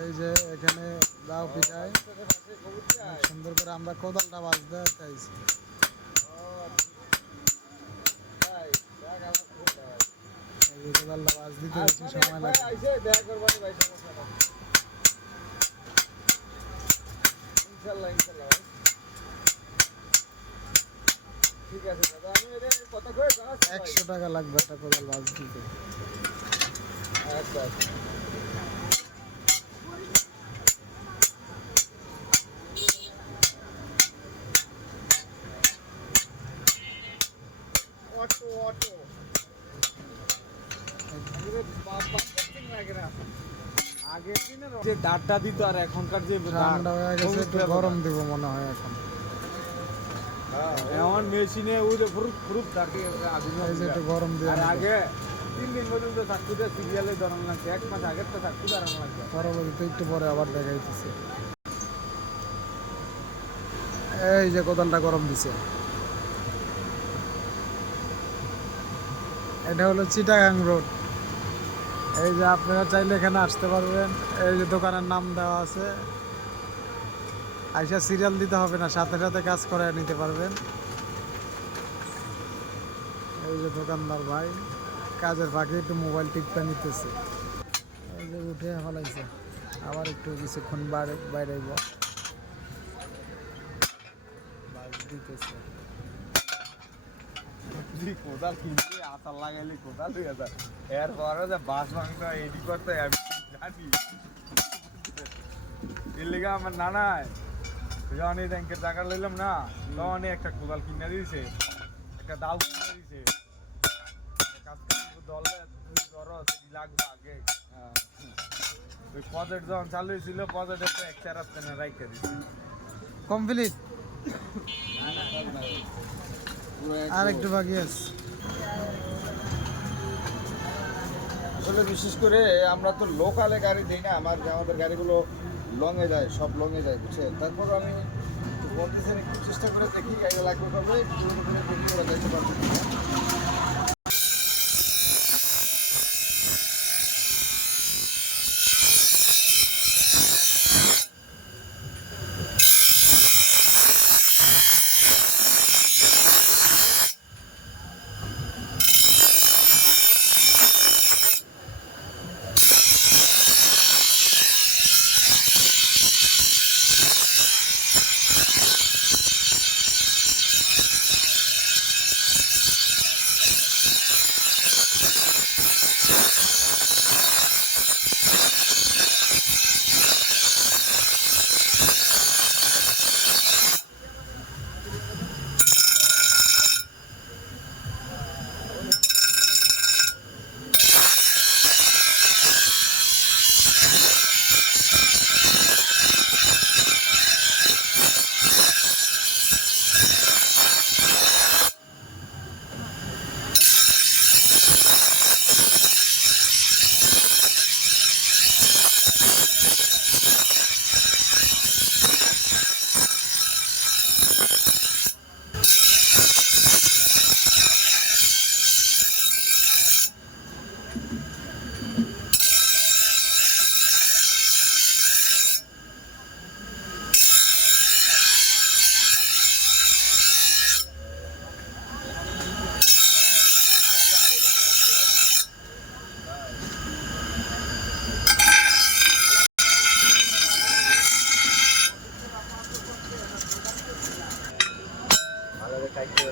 এই যে এখানে দাও পিঠায় সুন্দর করে আমরা কোদালটা বাজতে চাইছি। এই যে কোদালটা বাজ দিতে বেশি সময় লাগে। ঠিক আছে দাদা, আমি এটা কথা কই 100 টাকা লাগবে একটা কোদাল বাজ দিতে। আচ্ছা অটো অটো আগের দিনের যে দাঁড়টা দিত আর এখনকার যে ঠান্ডা হয়ে গেছে, একটু গরম দিব মনে হয় এখন। এমন মেশিনে উঠে ফুরুপ ফুরুপ থাকে আগুন, এই যে একটু গরম দিয়ে আর আগে 3 দিন পর্যন্ত চাকুতে সিরিয়ালে ধরানো লাগছে, 1 মাস আগের তো চাকু ধরানো লাগছে। পরবর্তীতে একটু পরে আবার দেখাইতেছে। এই যে কোদালটা গরম দিছে, এটা হলো চিটাগাং রোড। এই যে আপনারা চাইলে এখানে আসতে পারবেন। এই যে দোকানের নাম দেওয়া আছে, আইসা সিরিয়াল দিতে হবে না, সাথে সাথে কাজ করে নিতে পারবেন। এই যে দোকানদার ভাই কাজের ফাঁকে একটু মোবাইল টিপটা নিতেছে। এই যে উঠে ফেলাইছে, আবার একটু কিছুক্ষণ বাইরে দিতেছে। কোদাল কিনতে আতার লাগাইলে কোদাল হয়ে যায়, এরপরে যে বাস ভাঙতে এডি করতে আমি জানি। এর লেগে আমার নানায় যখন এই ব্যাংকের টাকা লইলাম না, তখন একটা কোদাল কিনে দিয়েছে, একটা দাও কিনে দিয়েছে। কাজ দলে লাগবে আগে ওই প্রজেক্ট যখন চালু হয়েছিল, প্রজেক্টের তো এক চার রাস্তা রাইখে দিচ্ছে কমপ্লিট, আর একটু বাকি আছে। আসলে বিশেষ করে আমরা তো লোকালে গাড়ি দিই না, আমাদের গাড়িগুলো লংয়ে যায়, সব লংয়ে যায়, বুঝছেন। তারপর আমি বলতেছেন একটু চেষ্টা করে দেখি গাড়ি লাগবে কবে, দেখি ওরা যাইতে পারবে।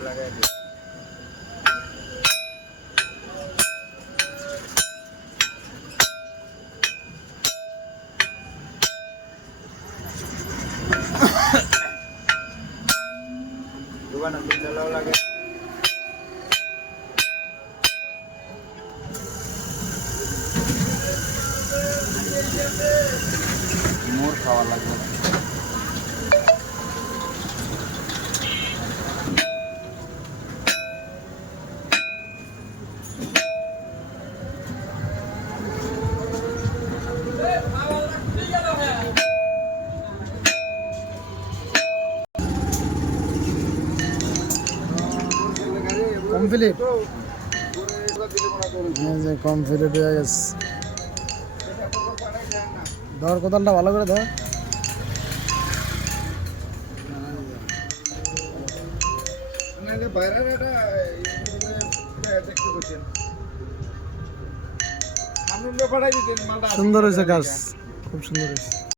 লাগাই দিই। দোকানে বিদ্যালয় লাগে। মোর খাওয়া লাগবে না। কমপ্লিট, কমপ্লিট হয়ে গেছে। ধর কোদালটা ভালো করে ধর। সুন্দর হয়েছে কাজ, খুব সুন্দর হয়েছে।